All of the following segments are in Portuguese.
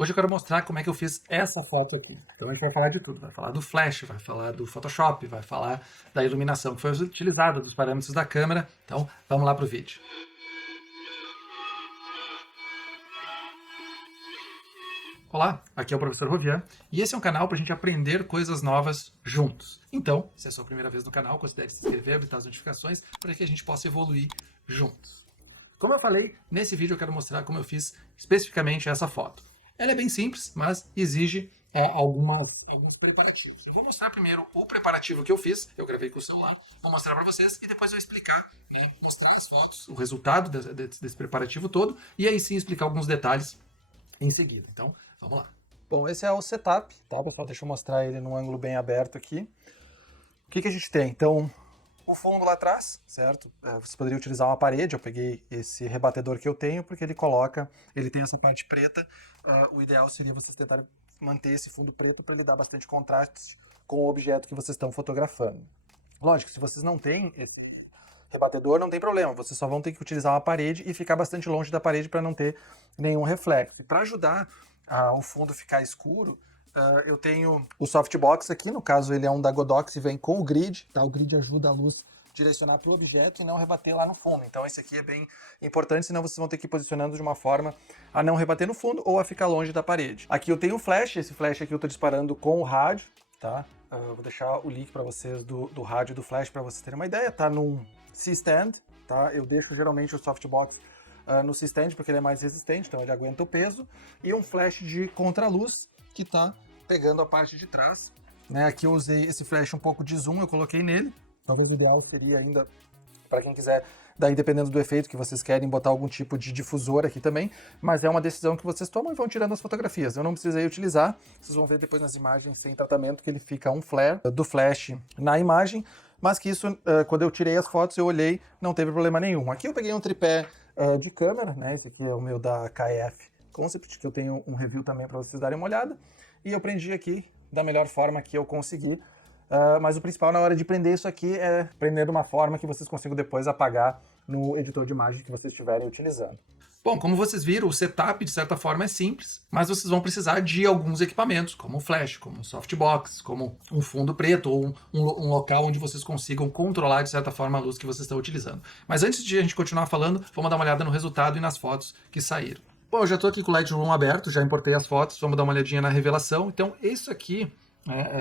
Hoje eu quero mostrar como é que eu fiz essa foto aqui. Então a gente vai falar de tudo. Vai falar do flash, vai falar do Photoshop, vai falar da iluminação que foi utilizada, dos parâmetros da câmera. Então vamos lá para o vídeo. Olá, aqui é o professor Rovian e esse é um canal para a gente aprender coisas novas juntos. Então, se é a sua primeira vez no canal, considere se inscrever, habilitar as notificações para que a gente possa evoluir juntos. Como eu falei, nesse vídeo eu quero mostrar como eu fiz especificamente essa foto. Ela é bem simples, mas exige alguns preparativos. Eu vou mostrar primeiro o preparativo que eu fiz, eu gravei com o celular, vou mostrar para vocês e depois eu explicar, mostrar as fotos, o resultado desse preparativo todo e aí sim explicar alguns detalhes em seguida. Então, vamos lá. Bom, esse é o setup, tá, pessoal? Deixa eu mostrar ele num ângulo bem aberto aqui. O que a gente tem? Então, o fundo lá atrás, certo? Você poderia utilizar uma parede, eu peguei esse rebatedor que eu tenho, porque ele tem essa parte preta. O ideal seria vocês tentarem manter esse fundo preto para ele dar bastante contraste com o objeto que vocês estão fotografando. Lógico, se vocês não têm esse rebatedor, não tem problema, vocês só vão ter que utilizar uma parede e ficar bastante longe da parede para não ter nenhum reflexo. E para ajudar o fundo ficar escuro, eu tenho o softbox aqui, no caso ele é um da Godox e vem com o grid, tá? O grid ajuda a luz a direcionar para o objeto e não rebater lá no fundo. Então esse aqui é bem importante, senão vocês vão ter que ir posicionando de uma forma a não rebater no fundo ou a ficar longe da parede. Aqui eu tenho o flash, esse flash aqui eu estou disparando com o rádio, tá? Vou deixar o link para vocês do rádio e do flash para vocês terem uma ideia, tá num C-stand, tá? Eu deixo geralmente o softbox no C-stand porque ele é mais resistente, então ele aguenta o peso, e um flash de contraluz que tá pegando a parte de trás, né? Aqui eu usei esse flash um pouco de zoom, eu coloquei nele. Talvez o ideal seria ainda, para quem quiser, daí dependendo do efeito que vocês querem, botar algum tipo de difusor aqui também, mas é uma decisão que vocês tomam e vão tirando as fotografias. Eu não precisei utilizar, vocês vão ver depois nas imagens sem tratamento que ele fica um flare do flash na imagem, mas que isso, quando eu tirei as fotos, eu olhei, não teve problema nenhum. Aqui eu peguei um tripé de câmera, né? Esse aqui é o meu da KF Concept, que eu tenho um review também para vocês darem uma olhada, e eu prendi aqui da melhor forma que eu consegui. Mas o principal na hora de prender isso aqui é prender de uma forma que vocês consigam depois apagar no editor de imagem que vocês estiverem utilizando. Bom, como vocês viram, o setup de certa forma é simples, mas vocês vão precisar de alguns equipamentos, como um flash, como um softbox, como um fundo preto ou um local onde vocês consigam controlar de certa forma a luz que vocês estão utilizando. Mas antes de a gente continuar falando, vamos dar uma olhada no resultado e nas fotos que saíram. Bom, eu já estou aqui com o Lightroom aberto, já importei as fotos, vamos dar uma olhadinha na revelação. Então, isso aqui...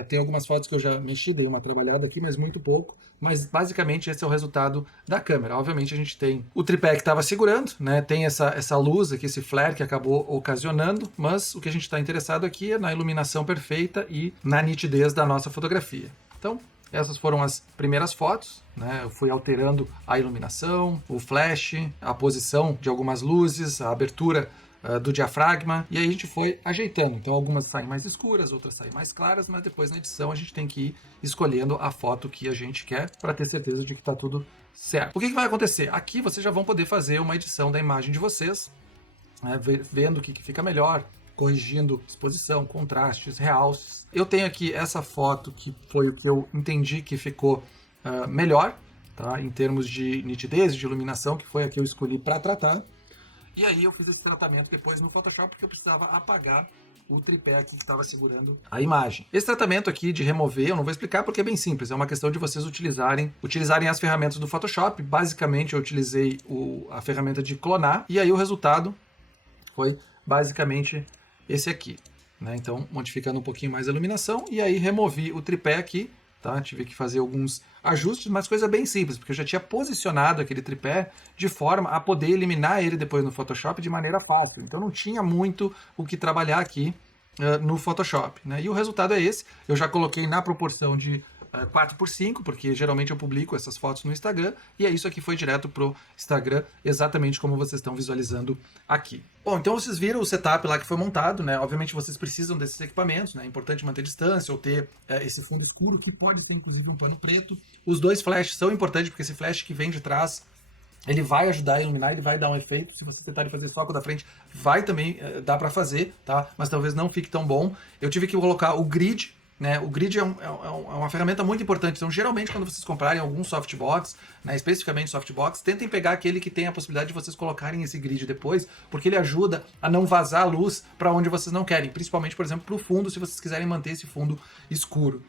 tem algumas fotos que eu já mexi, dei uma trabalhada aqui, mas muito pouco. Mas basicamente esse é o resultado da câmera. Obviamente a gente tem o tripé que estava segurando, né? Tem essa luz aqui, esse flare que acabou ocasionando, mas o que a gente está interessado aqui é na iluminação perfeita e na nitidez da nossa fotografia. Então, essas foram as primeiras fotos, né? Eu fui alterando a iluminação, o flash, a posição de algumas luzes, a abertura do diafragma, e aí a gente foi ajeitando. Então algumas saem mais escuras, outras saem mais claras, mas depois na edição a gente tem que ir escolhendo a foto que a gente quer para ter certeza de que está tudo certo. O que vai acontecer? Aqui vocês já vão poder fazer uma edição da imagem de vocês, né, vendo o que fica melhor, corrigindo exposição, contrastes, realces. Eu tenho aqui essa foto que foi o que eu entendi que ficou melhor, tá, em termos de nitidez, de iluminação, que foi a que eu escolhi para tratar. E aí eu fiz esse tratamento depois no Photoshop porque eu precisava apagar o tripé aqui que estava segurando a imagem. Esse tratamento aqui de remover eu não vou explicar porque é bem simples, é uma questão de vocês utilizarem as ferramentas do Photoshop. Basicamente eu utilizei a ferramenta de clonar e aí o resultado foi basicamente esse aqui, né? Então modificando um pouquinho mais a iluminação e aí removi o tripé aqui. Tá? Tive que fazer alguns ajustes, mas coisa bem simples, porque eu já tinha posicionado aquele tripé de forma a poder eliminar ele depois no Photoshop de maneira fácil. Então não tinha muito o que trabalhar aqui no Photoshop, né? E o resultado é esse. Eu já coloquei na proporção de 4:5, porque geralmente eu publico essas fotos no Instagram, e é isso aqui foi direto pro Instagram, exatamente como vocês estão visualizando aqui. Bom, então vocês viram o setup lá que foi montado, né? Obviamente vocês precisam desses equipamentos, né? É importante manter distância ou ter esse fundo escuro, que pode ser inclusive um pano preto. Os dois flashes são importantes, porque esse flash que vem de trás, ele vai ajudar a iluminar, ele vai dar um efeito. Se vocês tentarem fazer só com o da frente, vai também dar para fazer, tá? Mas talvez não fique tão bom. Eu tive que colocar o grid né? O grid é uma ferramenta muito importante. Então, geralmente, quando vocês comprarem algum softbox, né, especificamente softbox, tentem pegar aquele que tem a possibilidade de vocês colocarem esse grid depois, porque ele ajuda a não vazar a luz para onde vocês não querem, principalmente, por exemplo, para o fundo, se vocês quiserem manter esse fundo escuro.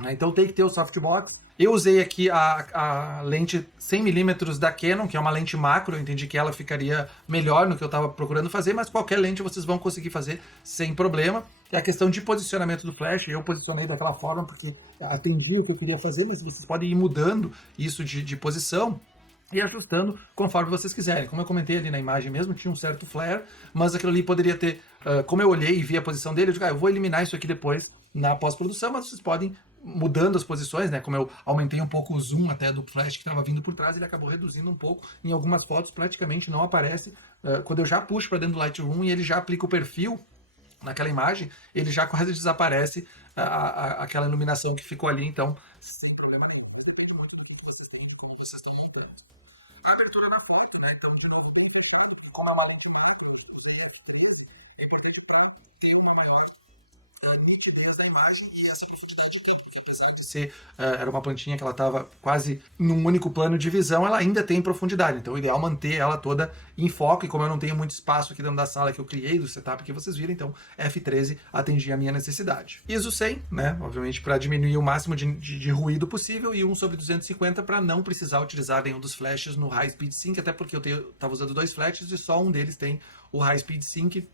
Então tem que ter o softbox. Eu usei aqui a lente 100mm da Canon, que é uma lente macro, eu entendi que ela ficaria melhor no que eu estava procurando fazer, mas qualquer lente vocês vão conseguir fazer sem problema. E a questão de posicionamento do flash, eu posicionei daquela forma porque atendi o que eu queria fazer, mas vocês podem ir mudando isso de posição e ajustando conforme vocês quiserem. Como eu comentei ali na imagem mesmo, tinha um certo flare, mas aquilo ali poderia ter, como eu olhei e vi a posição dele, eu digo, eu vou eliminar isso aqui depois na pós-produção, mas vocês podem mudando as posições, né? Como eu aumentei um pouco o zoom até do flash que estava vindo por trás, ele acabou reduzindo um pouco. Em algumas fotos praticamente não aparece. Quando eu já puxo para dentro do Lightroom e ele já aplica o perfil naquela imagem, ele já quase desaparece aquela iluminação que ficou ali, então sem problema nenhum. Como vocês estão montando. A abertura na foto, né? Então, como é uma lente é importante para ter uma maior nitidez da imagem e essa profundidade de campo, porque apesar de ser, era uma plantinha que ela estava quase num único plano de visão, ela ainda tem profundidade, então o ideal é manter ela toda em foco, e como eu não tenho muito espaço aqui dentro da sala que eu criei, do setup que vocês viram, então F13 atendia a minha necessidade. ISO 100, né, obviamente para diminuir o máximo de ruído possível, e 1/250 para não precisar utilizar nenhum dos flashes no High Speed Sync, até porque eu estava usando 2 flashes e só um deles tem o High Speed Sync.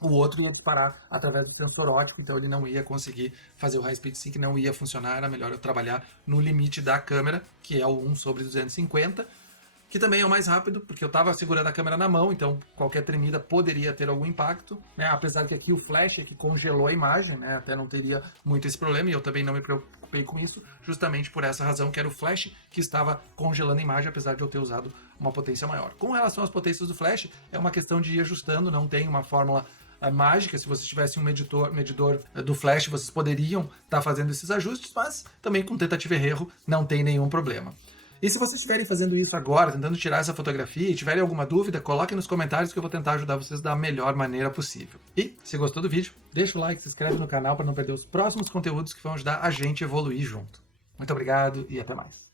O outro ia disparar através do sensor óptico, então ele não ia conseguir fazer o High Speed Sync, não ia funcionar, era melhor eu trabalhar no limite da câmera, que é o 1/250, que também é o mais rápido, porque eu estava segurando a câmera na mão, então qualquer tremida poderia ter algum impacto, né? Apesar que aqui o flash é que congelou a imagem, né? Até não teria muito esse problema, e eu também não me preocupei com isso, justamente por essa razão, que era o flash que estava congelando a imagem, apesar de eu ter usado uma potência maior. Com relação às potências do flash, é uma questão de ir ajustando, não tem uma fórmula mágica. Se vocês tivessem um medidor do flash, vocês poderiam estar fazendo esses ajustes, mas também com tentativa e erro não tem nenhum problema. E se vocês estiverem fazendo isso agora, tentando tirar essa fotografia e tiverem alguma dúvida, coloquem nos comentários que eu vou tentar ajudar vocês da melhor maneira possível. E, se gostou do vídeo, deixa o like, se inscreve no canal para não perder os próximos conteúdos que vão ajudar a gente a evoluir junto. Muito obrigado e até mais.